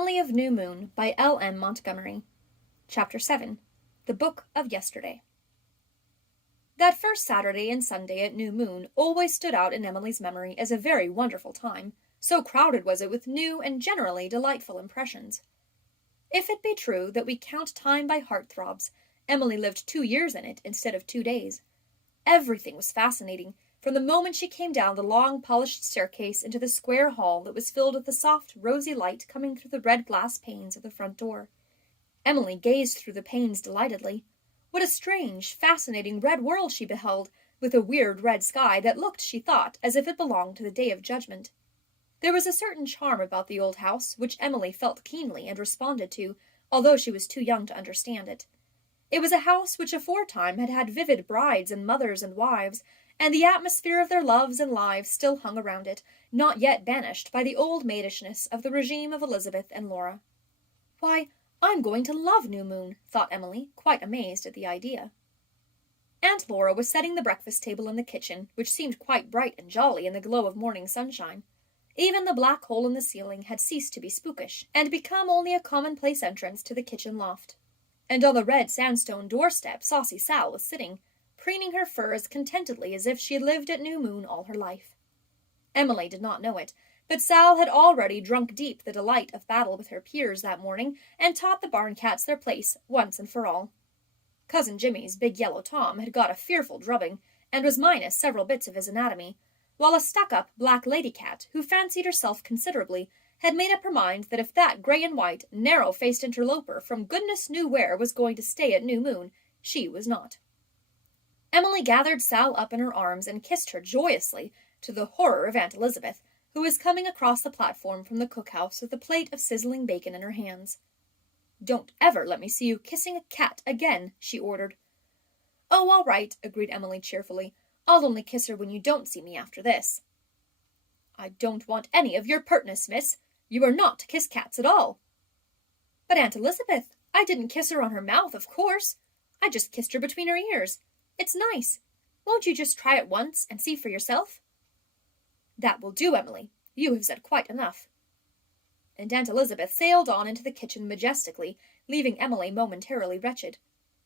Emily of New Moon by L.M. Montgomery. Chapter 7. The Book of Yesterday. That first Saturday and Sunday at New Moon always stood out in Emily's memory as a very wonderful time, so crowded was it with new and generally delightful impressions. If it be true that we count time by heart-throbs, Emily lived 2 years in it instead of 2 days. Everything was fascinating, from the moment she came down the long polished staircase into the square hall that was filled with the soft rosy light coming through the red glass panes of the front door. Emily gazed through the panes delightedly. What a strange, fascinating red world she beheld, with a weird red sky that looked, she thought, as if it belonged to the Day of Judgment. There was a certain charm about the old house which Emily felt keenly and responded to, although she was too young to understand it. It was a house which aforetime had had vivid brides and mothers and wives, and the atmosphere of their loves and lives still hung around it, not yet banished by the old maidishness of the regime of Elizabeth and Laura. "Why, I'm going to love New Moon," thought Emily, quite amazed at the idea. Aunt Laura was setting the breakfast table in the kitchen, which seemed quite bright and jolly in the glow of morning sunshine. Even the black hole in the ceiling had ceased to be spookish, and become only a commonplace entrance to the kitchen loft. And on the red sandstone doorstep saucy Sal was sitting, preening her fur as contentedly as if she had lived at New Moon all her life. Emily did not know it, but Sal had already drunk deep the delight of battle with her peers that morning, and taught the barn cats their place once and for all. Cousin Jimmy's big yellow Tom had got a fearful drubbing, and was minus several bits of his anatomy, while a stuck-up black lady cat, who fancied herself considerably, had made up her mind that if that grey and white, narrow-faced interloper from goodness knew where was going to stay at New Moon, she was not. Emily gathered Sal up in her arms and kissed her joyously, to the horror of Aunt Elizabeth, who was coming across the platform from the cookhouse with a plate of sizzling bacon in her hands. "Don't ever let me see you kissing a cat again," she ordered. "Oh, all right," agreed Emily cheerfully. "I'll only kiss her when you don't see me after this." "I don't want any of your pertness, miss. You are not to kiss cats at all." "But, Aunt Elizabeth, I didn't kiss her on her mouth, of course. I just kissed her between her ears. It's nice. Won't you just try it once and see for yourself?" "That will do, Emily. You have said quite enough." And Aunt Elizabeth sailed on into the kitchen majestically, leaving Emily momentarily wretched.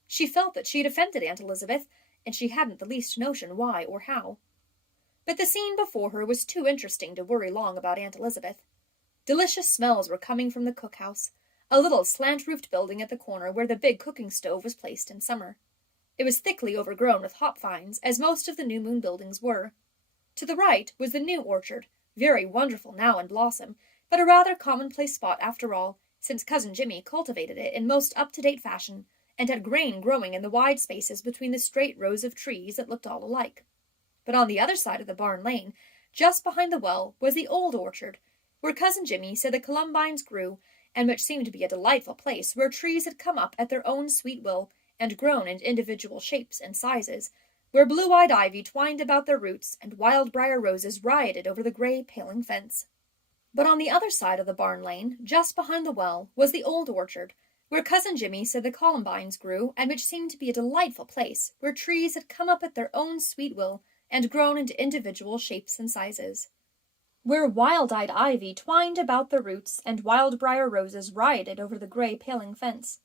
She felt that she had offended Aunt Elizabeth, and she hadn't the least notion why or how. But the scene before her was too interesting to worry long about Aunt Elizabeth. Delicious smells were coming from the cookhouse, a little slant-roofed building at the corner where the big cooking stove was placed in summer. It was thickly overgrown with hop vines, as most of the New Moon buildings were. To the right was the new orchard, very wonderful now in blossom, but a rather commonplace spot after all, since Cousin Jimmy cultivated it in most up-to-date fashion, and had grain growing in the wide spaces between the straight rows of trees that looked all alike. But on the other side of the barn lane, just behind the well, was the old orchard, where Cousin Jimmy said the columbines grew, and which seemed to be a delightful place where trees had come up at their own sweet will, and grown in individual shapes and sizes, where blue-eyed ivy twined about their roots and wild-briar roses rioted over the grey paling fence. But on the other side of the barn lane, just behind the well, was the old orchard, where Cousin Jimmy said the columbines grew, and which seemed to be a delightful place, where trees had come up at their own sweet will, and grown into individual shapes and sizes. Where wild-eyed ivy twined about the roots, and wild-briar roses rioted over the grey paling fence.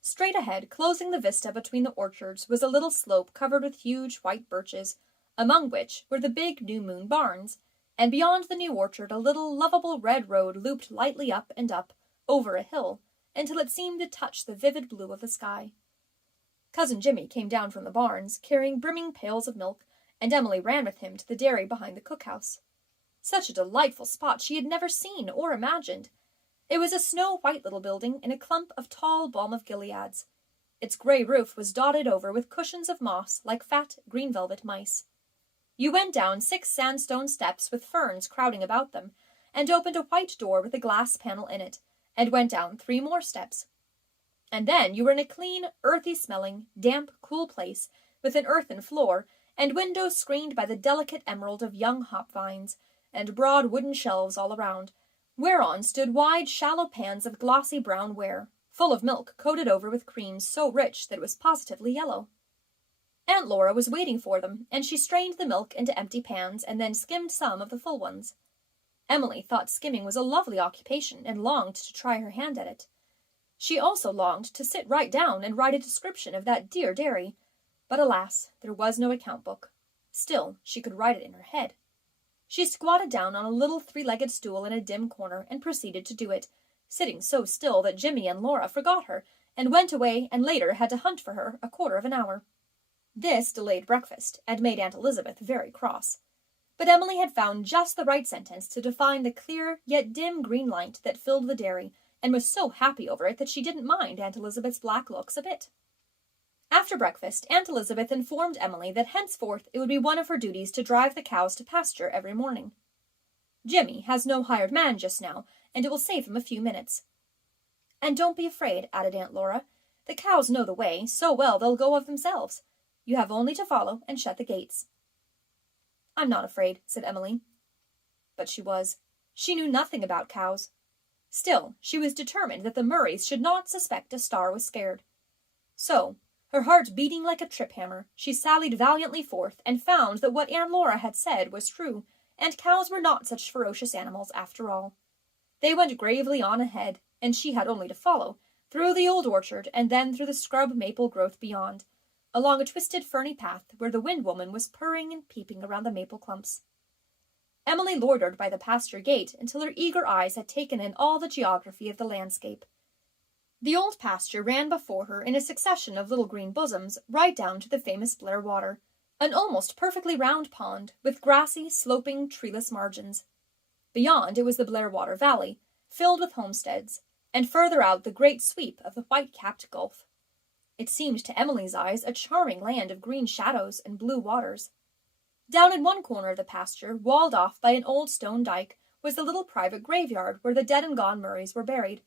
Straight ahead, closing the vista between the orchards, was a little slope covered with huge white birches, among which were the big New Moon barns, and beyond the new orchard a little lovable red road looped lightly up and up, over a hill, until it seemed to touch the vivid blue of the sky. Cousin Jimmy came down from the barns, carrying brimming pails of milk, and Emily ran with him to the dairy behind the cookhouse. Such a delightful spot she had never seen or imagined. It was a snow-white little building in a clump of tall balm-of-gileads. Its grey roof was dotted over with cushions of moss like fat green velvet mice. You went down 6 sandstone steps with ferns crowding about them, and opened a white door with a glass panel in it, and went down 3 more steps. And then you were in a clean, earthy-smelling, damp, cool place, with an earthen floor, and windows screened by the delicate emerald of young hop vines, and broad wooden shelves all around, whereon stood wide, shallow pans of glossy brown ware, full of milk coated over with cream so rich that it was positively yellow. Aunt Laura was waiting for them, and she strained the milk into empty pans and then skimmed some of the full ones. Emily thought skimming was a lovely occupation and longed to try her hand at it. She also longed to sit right down and write a description of that dear dairy, but alas, there was no account book. Still, she could write it in her head. She squatted down on a little three-legged stool in a dim corner and proceeded to do it, sitting so still that Jimmy and Laura forgot her and went away and later had to hunt for her a quarter of an hour. This delayed breakfast and made Aunt Elizabeth very cross. But Emily had found just the right sentence to define the clear yet dim green light that filled the dairy, and was so happy over it that she didn't mind Aunt Elizabeth's black looks a bit. After breakfast, Aunt Elizabeth informed Emily that henceforth it would be one of her duties to drive the cows to pasture every morning. Jimmy has no hired man just now, and it will save him a few minutes. And don't be afraid, added Aunt Laura. The cows know the way so well they'll go of themselves. You have only to follow and shut the gates. I'm not afraid, said Emily. But she was. She knew nothing about cows. Still, she was determined that the Murrays should not suspect a star was scared. So, her heart beating like a trip-hammer, she sallied valiantly forth and found that what Aunt Laura had said was true, and cows were not such ferocious animals after all. They went gravely on ahead, and she had only to follow, through the old orchard and then through the scrub maple growth beyond, along a twisted ferny path where the Wind Woman was purring and peeping around the maple clumps. Emily loitered by the pasture gate until her eager eyes had taken in all the geography of the landscape. The old pasture ran before her in a succession of little green bosoms right down to the famous Blair Water, an almost perfectly round pond with grassy, sloping, treeless margins. Beyond it was the Blair Water Valley, filled with homesteads, and further out the great sweep of the white-capped Gulf. It seemed to Emily's eyes a charming land of green shadows and blue waters. Down in one corner of the pasture, walled off by an old stone dike, was the little private graveyard where the dead and gone Murrays were buried.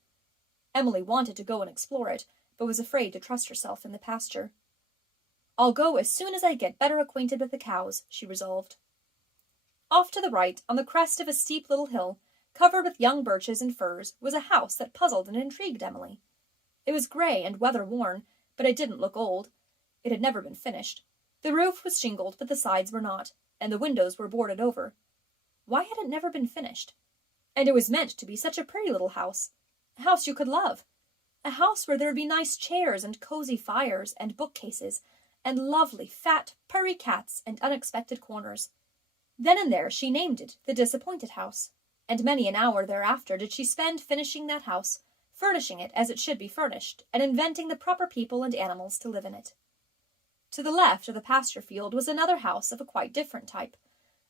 Emily wanted to go and explore it, but was afraid to trust herself in the pasture. I'll go as soon as I get better acquainted with the cows, she resolved. Off to the right, on the crest of a steep little hill, covered with young birches and firs, was a house that puzzled and intrigued Emily. It was grey and weather-worn, but it didn't look old. It had never been finished. The roof was shingled, but the sides were not, and the windows were boarded over. Why had it never been finished? And it was meant to be such a pretty little house, a house you could love, a house where there would be nice chairs and cozy fires and bookcases, and lovely, fat, purry cats and unexpected corners. Then and there she named it the Disappointed House, and many an hour thereafter did she spend finishing that house, furnishing it as it should be furnished, and inventing the proper people and animals to live in it. To the left of the pasture field was another house of a quite different type,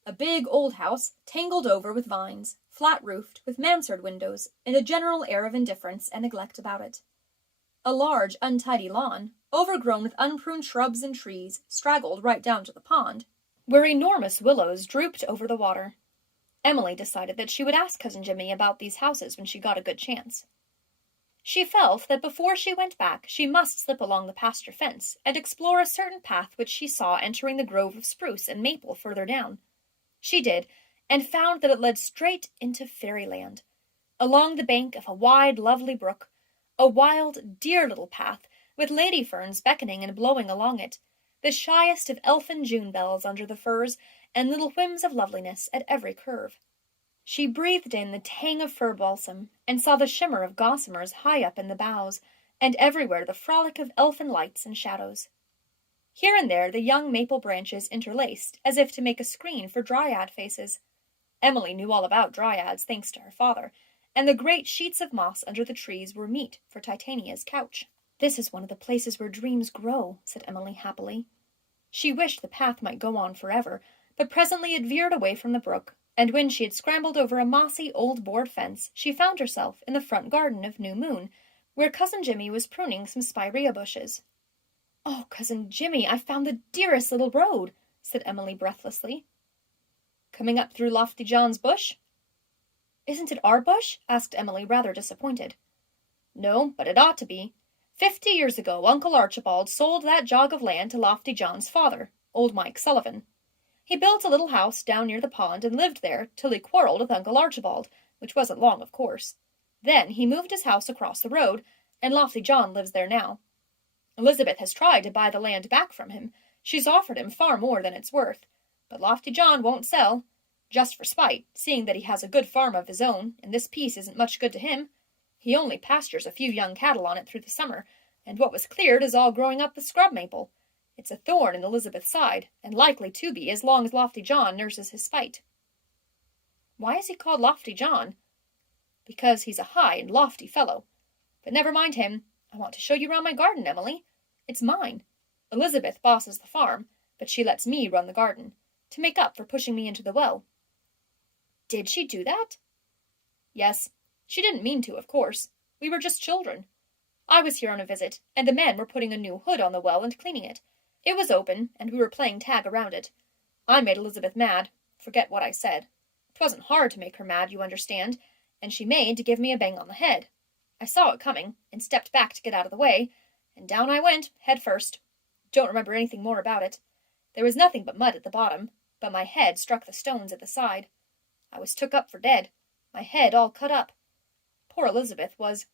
a big old house, tangled over with vines, flat-roofed, with mansard windows, and a general air of indifference and neglect about it. A large, untidy lawn, overgrown with unpruned shrubs and trees, straggled right down to the pond, where enormous willows drooped over the water. Emily decided that she would ask Cousin Jimmy about these houses when she got a good chance. She felt that before she went back she must slip along the pasture fence and explore a certain path which she saw entering the grove of spruce and maple further down. She did, and found that it led straight into fairyland, along the bank of a wide, lovely brook, a wild, dear little path, with lady ferns beckoning and blowing along it, the shyest of elfin June bells under the firs, and little whims of loveliness at every curve. She breathed in the tang of fir balsam, and saw the shimmer of gossamers high up in the boughs, and everywhere the frolic of elfin lights and shadows. Here and there the young maple branches interlaced, as if to make a screen for dryad faces. Emily knew all about dryads, thanks to her father, and the great sheets of moss under the trees were meat for Titania's couch. "This is one of the places where dreams grow," said Emily happily. She wished the path might go on forever, but presently it veered away from the brook, and when she had scrambled over a mossy old board fence, she found herself in the front garden of New Moon, where Cousin Jimmy was pruning some spirea bushes. "Oh, Cousin Jimmy, I've found the dearest little road," said Emily breathlessly. "Coming up through Lofty John's bush?" "Isn't it our bush?" asked Emily, rather disappointed. "No, but it ought to be. 50 years ago Uncle Archibald sold that jog of land to Lofty John's father, old Mike Sullivan. He built a little house down near the pond and lived there till he quarreled with Uncle Archibald, which wasn't long, of course. Then he moved his house across the road, and Lofty John lives there now. Elizabeth has tried to buy the land back from him. She's offered him far more than it's worth, but Lofty John won't sell. Just for spite, seeing that he has a good farm of his own, and this piece isn't much good to him. He only pastures a few young cattle on it through the summer, and what was cleared is all growing up with scrub maple. It's a thorn in Elizabeth's side, and likely to be as long as Lofty John nurses his spite. Why is he called Lofty John? Because he's a high and lofty fellow. But never mind him. I want to show you round my garden, Emily. It's mine. Elizabeth bosses the farm, but she lets me run the garden, to make up for pushing me into the well. Did she do that? Yes. She didn't mean to, of course. We were just children. I was here on a visit, and the men were putting a new hood on the well and cleaning it. It was open, and we were playing tag around it. I made Elizabeth mad. Forget what I said. 'Twasn't hard to make her mad, you understand, and she made to give me a bang on the head. I saw it coming, and stepped back to get out of the way, and down I went, head first. Don't remember anything more about it. There was nothing but mud at the bottom, but my head struck the stones at the side. I was took up for dead, my head all cut up. Poor Elizabeth was—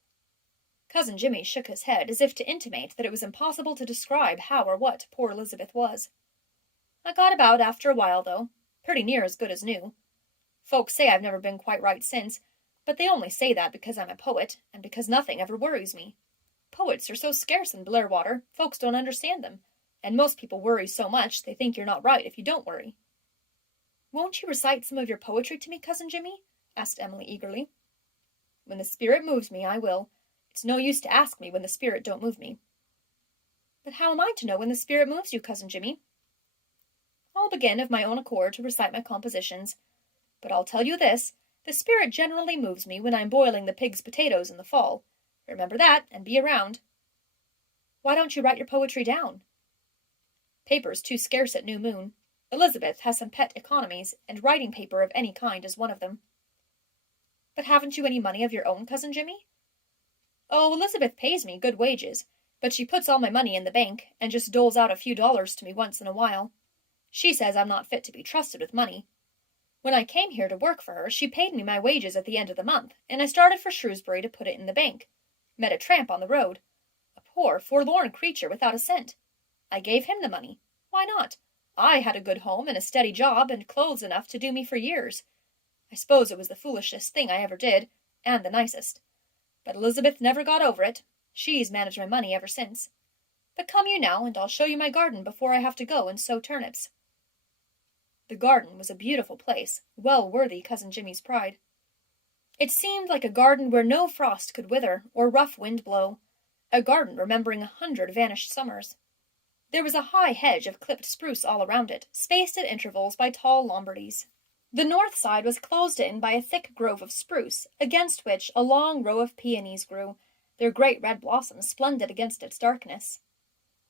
Cousin Jimmy shook his head as if to intimate that it was impossible to describe how or what poor Elizabeth was. I got about after a while, though, pretty near as good as new. Folks say I've never been quite right since, but they only say that because I'm a poet, and because nothing ever worries me. Poets are so scarce in Blairwater, folks don't understand them, and most people worry so much they think you're not right if you don't worry. Won't you recite some of your poetry to me, Cousin Jimmy? Asked Emily eagerly. When the spirit moves me, I will. It's no use to ask me when the spirit don't move me. But how am I to know when the spirit moves you, Cousin Jimmy? I'll begin of my own accord to recite my compositions, but I'll tell you this, the spirit generally moves me when I'm boiling the pig's potatoes in the fall. Remember that, and be around. Why don't you write your poetry down? Paper's too scarce at new moon. Elizabeth has some pet economies, and writing paper of any kind is one of them. But haven't you any money of your own, Cousin Jimmy? Oh, Elizabeth pays me good wages, but she puts all my money in the bank, and just doles out a few dollars to me once in a while. She says I'm not fit to be trusted with money. When I came here to work for her, she paid me my wages at the end of the month, and I started for Shrewsbury to put it in the bank. Met a tramp on the road. A poor, forlorn creature without a cent. I gave him the money. Why not? I had a good home and a steady job and clothes enough to do me for years. I suppose it was the foolishest thing I ever did, and the nicest. But Elizabeth never got over it. She's managed my money ever since. But come you now, and I'll show you my garden before I have to go and sow turnips. The garden was a beautiful place, well worthy Cousin Jimmy's pride. It seemed like a garden where no frost could wither or rough wind blow, a garden remembering 100 vanished summers. There was a high hedge of clipped spruce all around it, spaced at intervals by tall Lombardies. The north side was closed in by a thick grove of spruce, against which a long row of peonies grew, their great red blossoms splendid against its darkness.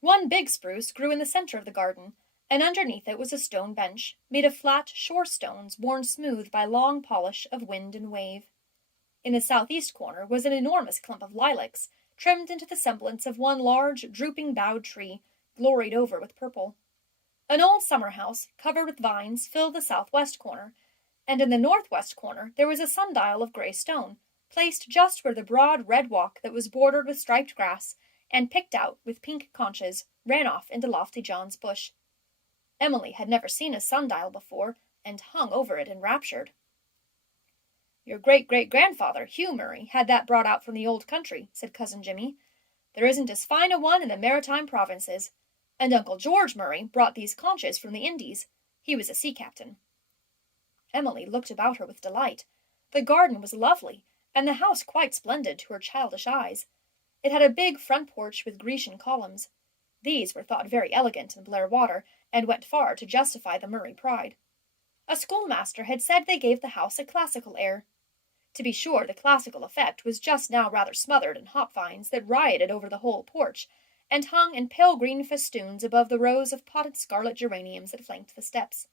One big spruce grew in the center of the garden, and underneath it was a stone bench, made of flat, shore stones worn smooth by long polish of wind and wave. In the southeast corner was an enormous clump of lilacs, trimmed into the semblance of one large, drooping-boughed tree, gloried over with purple. An old summer house, covered with vines, filled the southwest corner, and in the northwest corner there was a sundial of grey stone, placed just where the broad red walk that was bordered with striped grass, and picked out with pink conches, ran off into Lofty John's bush. Emily had never seen a sundial before, and hung over it enraptured. Your great-great-grandfather, Hugh Murray, had that brought out from the old country, said Cousin Jimmy. There isn't as fine a one in the Maritime Provinces. And Uncle George Murray brought these conches from the Indies. He was a sea captain. Emily looked about her with delight. The garden was lovely, and the house quite splendid to her childish eyes. It had a big front porch with Grecian columns. These were thought very elegant in Blairwater, and went far to justify the Murray pride. A schoolmaster had said they gave the house a classical air. To be sure, the classical effect was just now rather smothered in hop vines that rioted over the whole porch, and hung in pale green festoons above the rows of potted scarlet geraniums that flanked the steps.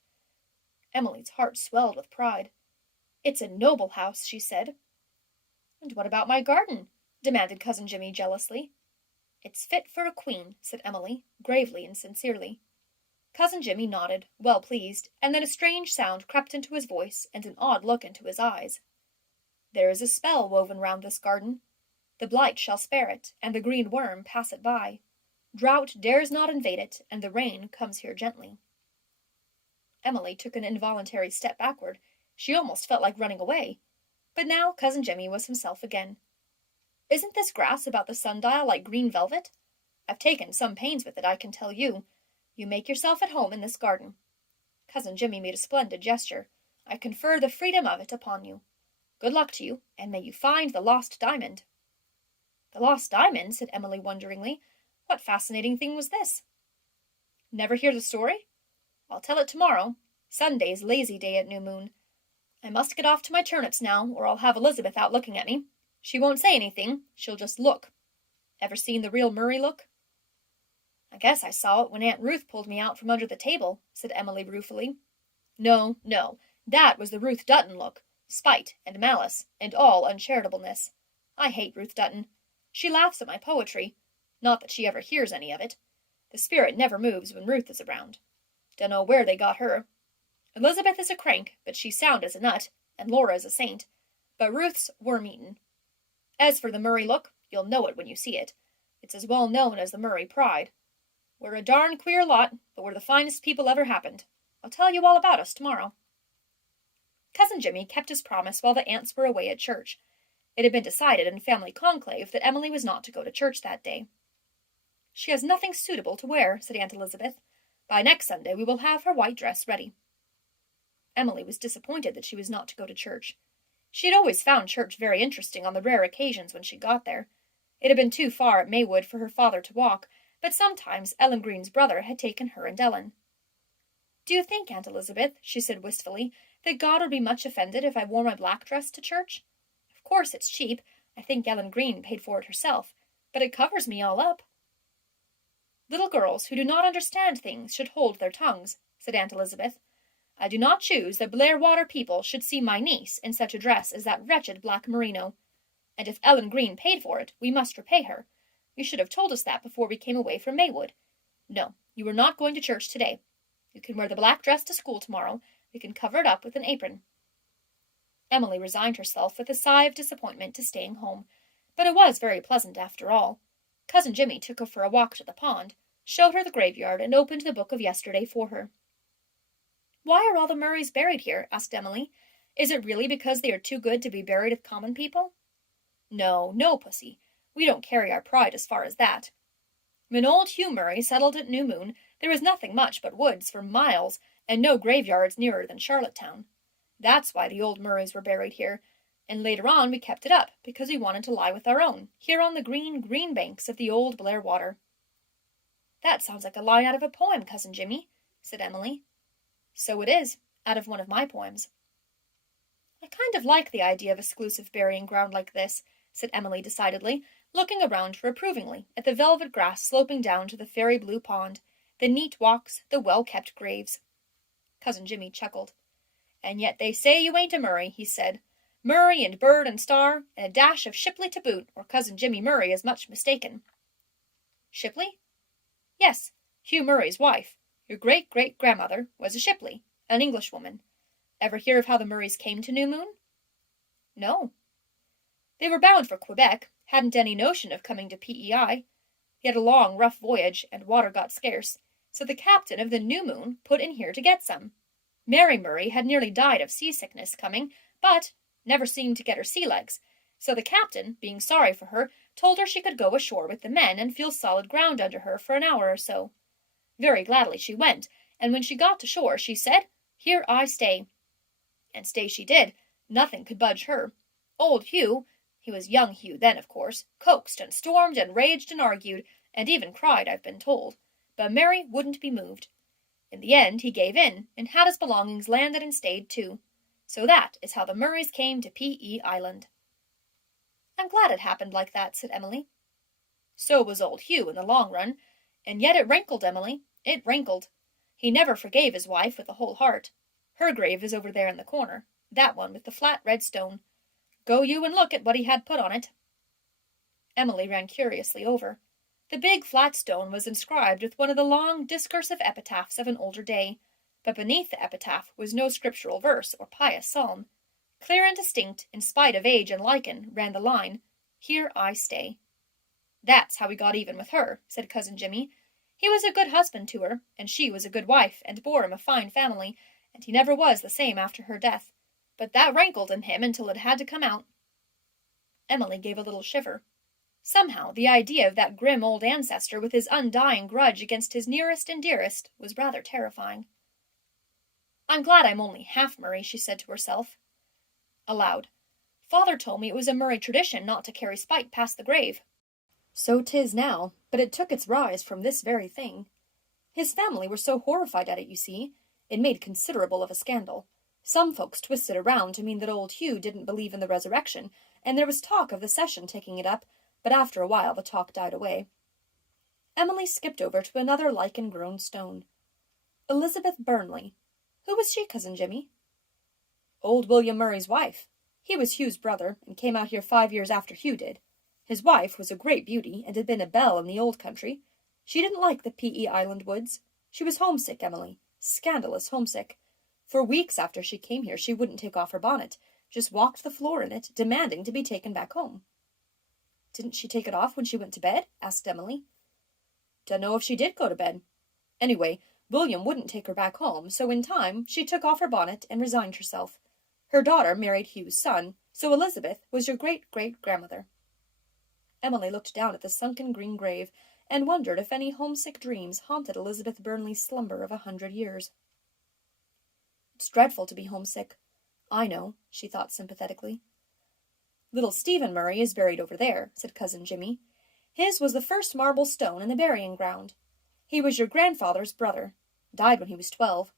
Emily's heart swelled with pride. It's a noble house, she said. And what about my garden? Demanded Cousin Jimmy jealously. It's fit for a queen, said Emily, gravely and sincerely. Cousin Jimmy nodded, well pleased, and then a strange sound crept into his voice and an odd look into his eyes. There is a spell woven round this garden. The blight shall spare it, and the green worm pass it by. Drought dares not invade it, and the rain comes here gently. Emily took an involuntary step backward. She almost felt like running away. But now Cousin Jimmy was himself again. Isn't this grass about the sundial like green velvet? I've taken some pains with it, I can tell you. You make yourself at home in this garden. Cousin Jimmy made a splendid gesture. I confer the freedom of it upon you. Good luck to you, and may you find the lost diamond. The lost diamond, said Emily wonderingly. What fascinating thing was this? Never hear the story? I'll tell it tomorrow. Sunday's lazy day at new moon. I must get off to my turnips now, or I'll have Elizabeth out looking at me. She won't say anything, she'll just look. Ever seen the real Murray look? I guess I saw it when Aunt Ruth pulled me out from under the table, said Emily ruefully. No, that was the Ruth Dutton look, spite and malice, and all uncharitableness. I hate Ruth Dutton. She laughs at my poetry. Not that she ever hears any of it. The spirit never moves when Ruth is around. Dunno where they got her. Elizabeth is a crank, but she's sound as a nut, and Laura is a saint. But Ruth's worm-eaten. As for the Murray look, you'll know it when you see it. It's as well known as the Murray pride. We're a darn queer lot, but we're the finest people ever happened. I'll tell you all about us tomorrow. Cousin Jimmy kept his promise while the aunts were away at church. It had been decided in family conclave that Emily was not to go to church that day. She has nothing suitable to wear, said Aunt Elizabeth. By next Sunday we will have her white dress ready. Emily was disappointed that she was not to go to church. She had always found church very interesting on the rare occasions when she got there. It had been too far at Maywood for her father to walk, but sometimes Ellen Green's brother had taken her and Ellen. Do you think, Aunt Elizabeth, she said wistfully, that God would be much offended if I wore my black dress to church? Of course it's cheap. I think Ellen Green paid for it herself, but it covers me all up. Little girls who do not understand things should hold their tongues, said Aunt Elizabeth. I do not choose that Blairwater people should see my niece in such a dress as that wretched black merino. And if Ellen Green paid for it, we must repay her. You should have told us that before we came away from Maywood. No, you are not going to church today. You can wear the black dress to school tomorrow. We can cover it up with an apron. Emily resigned herself with a sigh of disappointment to staying home, but it was very pleasant after all. Cousin Jimmy took her for a walk to the pond, showed her the graveyard, and opened the book of yesterday for her. Why are all the Murrays buried here? Asked Emily. Is it really because they are too good to be buried with common people? No, pussy. We don't carry our pride as far as that. When old Hugh Murray settled at New Moon, there was nothing much but woods for miles, and no graveyards nearer than Charlottetown. That's why the old Murrays were buried here, and later on we kept it up, because we wanted to lie with our own, here on the green banks of the old Blairwater. That sounds like a line out of a poem, Cousin Jimmy, said Emily. So it is, out of one of my poems. I kind of like the idea of exclusive burying ground like this, said Emily decidedly, looking around her approvingly at the velvet grass sloping down to the fairy blue pond, the neat walks, the well-kept graves. Cousin Jimmy chuckled. And yet they say you ain't a Murray, he said. Murray and Bird and Star, and a dash of Shipley to boot, or Cousin Jimmy Murray is much mistaken. Shipley? Yes, Hugh Murray's wife. Your great-great-grandmother was a Shipley, an Englishwoman. Ever hear of how the Murrays came to New Moon? No. They were bound for Quebec, hadn't any notion of coming to PEI. He had a long, rough voyage, and water got scarce, so the captain of the New Moon put in here to get some. Mary Murray had nearly died of seasickness coming, but never seemed to get her sea legs, so the captain, being sorry for her, told her she could go ashore with the men and feel solid ground under her for an hour or so. Very gladly she went, and when she got to shore, she said, Here I stay. And stay she did. Nothing could budge her. Old Hugh, he was young Hugh then, of course, coaxed and stormed and raged and argued, and even cried, I've been told. But Mary wouldn't be moved. In the end, he gave in, and had his belongings landed and stayed too. So that is how the Murrays came to P.E. Island. I'm glad it happened like that, said Emily. So was old Hugh in the long run, and yet it rankled, Emily. It rankled. He never forgave his wife with the whole heart. Her grave is over there in the corner, that one with the flat red stone. Go you and look at what he had put on it. Emily ran curiously over. The big flat stone was inscribed with one of the long discursive epitaphs of an older day, but beneath the epitaph was no scriptural verse or pious psalm. Clear and distinct, in spite of age and lichen, ran the line, Here I stay. That's how he got even with her, said Cousin Jimmy. He was a good husband to her, and she was a good wife, and bore him a fine family, and he never was the same after her death, but that rankled in him until it had to come out." Emily gave a little shiver. Somehow the idea of that grim old ancestor with his undying grudge against his nearest and dearest was rather terrifying. "I'm glad I'm only half Murray," she said to herself. Aloud, "Father told me it was a Murray tradition not to carry spite past the grave." "So 'tis now, but it took its rise from this very thing. His family were so horrified at it, you see, it made considerable of a scandal. Some folks twisted around to mean that old Hugh didn't believe in the resurrection, and there was talk of the session taking it up, but after a while the talk died away." Emily skipped over to another lichen-grown stone. "Elizabeth Burnley. Who was she, Cousin Jimmy?" "Old William Murray's wife. He was Hugh's brother, and came out here 5 years after Hugh did. His wife was a great beauty, and had been a belle in the old country. She didn't like the P.E. Island woods. She was homesick, Emily, scandalous homesick. For weeks after she came here she wouldn't take off her bonnet, just walked the floor in it, demanding to be taken back home." "Didn't she take it off when she went to bed?" asked Emily. "Dunno if she did go to bed. Anyway, William wouldn't take her back home, so in time she took off her bonnet and resigned herself. Her daughter married Hugh's son, so Elizabeth was your great-great-grandmother." Emily looked down at the sunken green grave, and wondered if any homesick dreams haunted Elizabeth Burnley's slumber of 100 years. "It's dreadful to be homesick. I know," she thought sympathetically. "Little Stephen Murray is buried over there," said Cousin Jimmy. "His was the first marble stone in the burying ground. He was your grandfather's brother. Died when he was 12.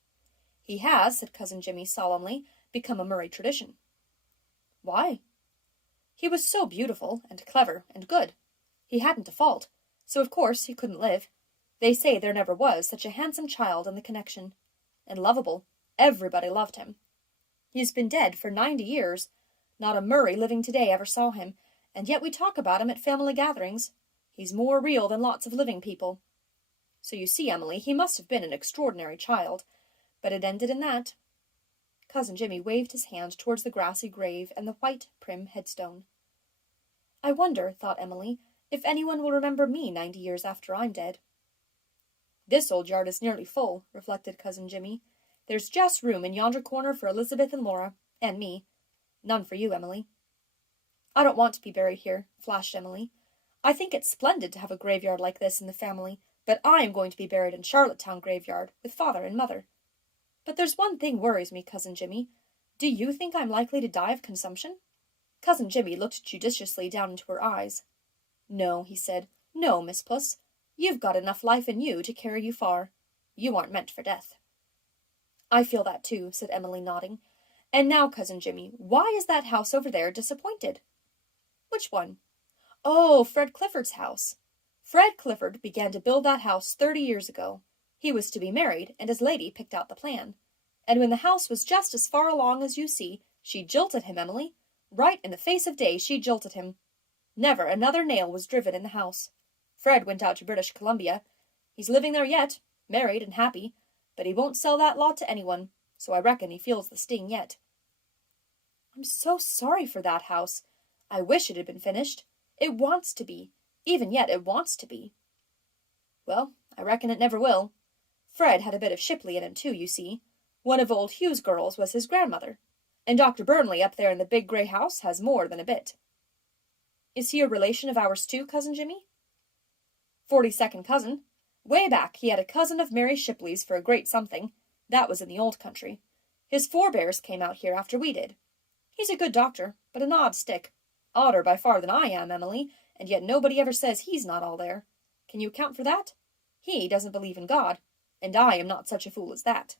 He has," said Cousin Jimmy solemnly, "become a Murray tradition." "Why?" "He was so beautiful, and clever, and good. He hadn't a fault, so of course he couldn't live. They say there never was such a handsome child in the connection. And lovable. Everybody loved him. He's been dead for 90 years. Not a Murray living today ever saw him, and yet we talk about him at family gatherings. He's more real than lots of living people. So you see, Emily, he must have been an extraordinary child, but it ended in that." Cousin Jimmy waved his hand towards the grassy grave and the white, prim headstone. "I wonder," thought Emily, "if anyone will remember me 90 years after I'm dead." "This old yard is nearly full," reflected Cousin Jimmy. "There's just room in yonder corner for Elizabeth and Laura, and me. None for you, Emily." "I don't want to be buried here," flashed Emily. "I think it's splendid to have a graveyard like this in the family, but I am going to be buried in Charlottetown graveyard with Father and Mother. But there's one thing worries me, Cousin Jimmy. Do you think I'm likely to die of consumption?" Cousin Jimmy looked judiciously down into her eyes. "No," he said. "No, Miss Puss. You've got enough life in you to carry you far. You aren't meant for death." "I feel that too," said Emily, nodding. "And now, Cousin Jimmy, why is that house over there disappointed?" "Which one?" "Oh, Fred Clifford's house. Fred Clifford began to build that house 30 years ago. He was to be married, and his lady picked out the plan. And when the house was just as far along as you see, she jilted him, Emily. Right in the face of day she jilted him. Never another nail was driven in the house. Fred went out to British Columbia. He's living there yet, married and happy, but he won't sell that lot to anyone, so I reckon he feels the sting yet." "I'm so sorry for that house. I wish it had been finished. It wants to be. Even yet it wants to be." "Well, I reckon it never will. Fred had a bit of Shipley in him too, you see. One of old Hugh's girls was his grandmother. And Dr. Burnley up there in the big grey house has more than a bit." "Is he a relation of ours too, Cousin Jimmy?" 42nd cousin. Way back he had a cousin of Mary Shipley's for a great something. That was in the old country. His forebears came out here after we did. He's a good doctor, but an odd stick. Odder by far than I am, Emily, and yet nobody ever says he's not all there. Can you account for that? He doesn't believe in God, and I am not such a fool as that."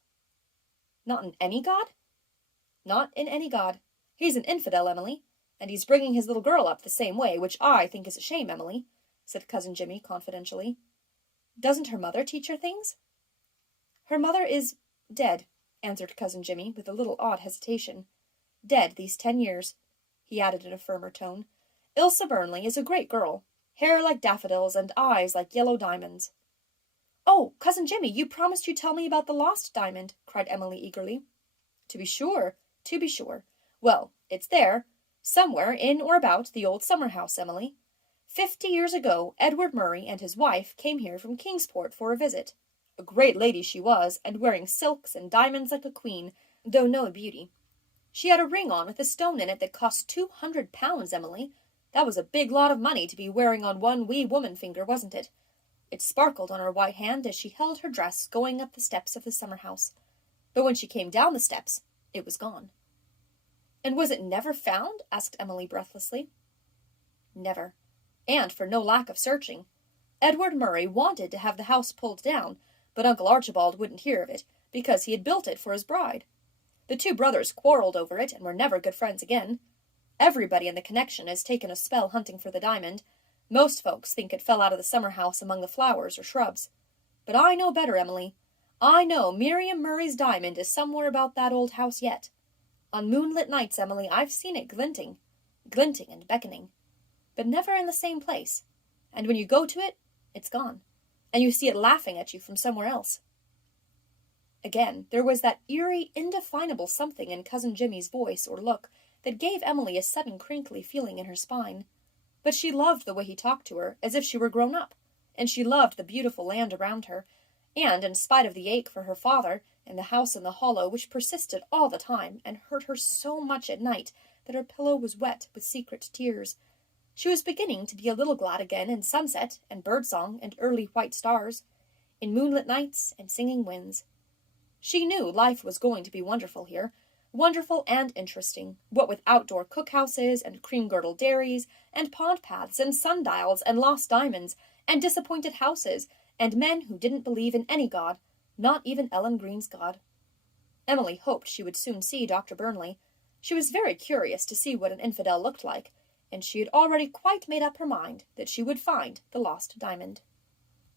"Not in any God?" "Not in any God. He's an infidel, Emily, and he's bringing his little girl up the same way, which I think is a shame, Emily," said Cousin Jimmy confidentially. "Doesn't her mother teach her things?" "Her mother is dead," answered Cousin Jimmy with a little odd hesitation. "Dead these 10 years," he added in a firmer tone. "Ilse Burnley is a great girl, hair like daffodils and eyes like yellow diamonds." "Oh, Cousin Jimmy, you promised you'd tell me about the lost diamond," cried Emily eagerly. "To be sure, to be sure. Well, it's there, somewhere in or about the old summer house, Emily. 50 years ago, Edward Murray and his wife came here from Kingsport for a visit. A great lady she was, and wearing silks and diamonds like a queen, though no beauty. She had a ring on with a stone in it that cost £200, Emily. That was a big lot of money to be wearing on one wee woman finger, wasn't it? It sparkled on her white hand as she held her dress going up the steps of the summer house. But when she came down the steps, it was gone. And was it never found? Asked Emily breathlessly. Never, and for no lack of searching. Edward Murray wanted to have the house pulled down, but Uncle Archibald wouldn't hear of it, because he had built it for his bride. The two brothers quarreled over it and were never good friends again. Everybody in the connection has taken a spell hunting for the diamond. Most folks think it fell out of the summer house among the flowers or shrubs. But I know better, Emily. I know Miriam Murray's diamond is somewhere about that old house yet. On moonlit nights, Emily, I've seen it glinting and beckoning, but never in the same place. And when you go to it, it's gone, and you see it laughing at you from somewhere else. Again, there was that eerie, indefinable something in Cousin Jimmy's voice or look that gave Emily a sudden crinkly feeling in her spine. But she loved the way he talked to her, as if she were grown up, and she loved the beautiful land around her, and, in spite of the ache for her father, and the house in the hollow which persisted all the time and hurt her so much at night that her pillow was wet with secret tears, she was beginning to be a little glad again in sunset and birdsong and early white stars, in moonlit nights and singing winds. She knew life was going to be wonderful here, wonderful and interesting, what with outdoor cookhouses and cream-girdled dairies and pond paths and sundials and lost diamonds and disappointed houses and men who didn't believe in any god, not even Ellen Green's God. Emily hoped she would soon see Dr. Burnley. She was very curious to see what an infidel looked like, and she had already quite made up her mind that she would find the lost diamond.